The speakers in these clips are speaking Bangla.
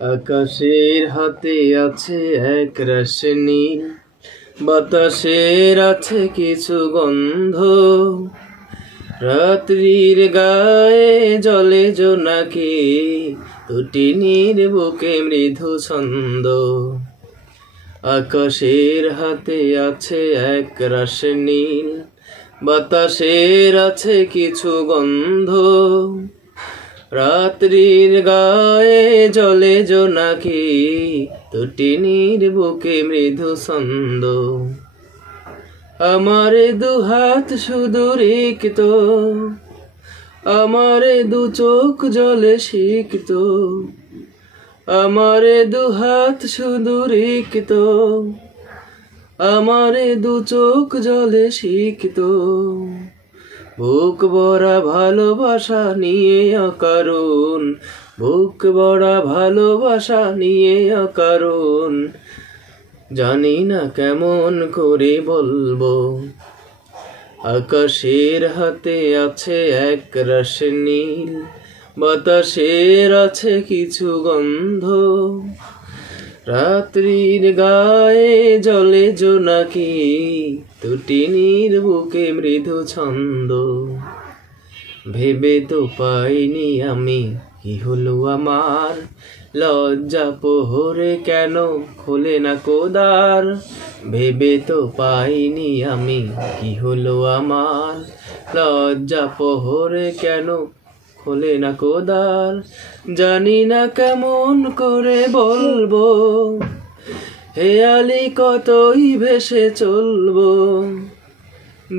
আকাশের হাতে আছে এক রাশ নীল, বাতাসের আছে কিছু গন্ধ, রাত্রির গায়ে জলে জোনাকি, তটিনীর বুকে মৃদু ছন্দ। আকাশের হাতে আছে এক রাশ নীল, বাতাসের আছে কিছু গন্ধ, রাত্রির গায়ে জলে জোনাকি, তটিনীর বুকে মৃদু ছন্দ। আমারে দুহাত শুধু রিক্ত, আমারে দু চোখ জলে সিক্ত, আমারে দুহাত শুধু রিক্ত, আমারে দু চোখ জলে সিক্ত। বুক ভরা ভালোবাসা নিয়ে অকারণ, বুক ভরা ভালোবাসা নিয়ে অকারণ, জানি না কেমন করে বলবো। আকাশের হাতে আছে এক রাশ নীল, বাতাসের আছে কিছু গন্ধ, রাত্রির গায়ে জলে জোনাকি, তটিনীর বুকে মৃদু ছন্দ। ভেবে তো পাইনি আমি কি হলো আমার, লজ্জা পোহরে কেন খোলে না কোদার। ভেবে তো পাইনি আমি কি হলো আমার, লজ্জা পোহরে কেন খোলে না কোদার। জানি না কেমন করে বলবো, হেয়ালি কতই ভেসে চলবো।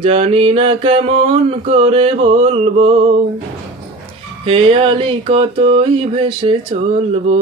জানি না কেমন করে বলবো, হেয়ালি কতই ভেসে চলবো।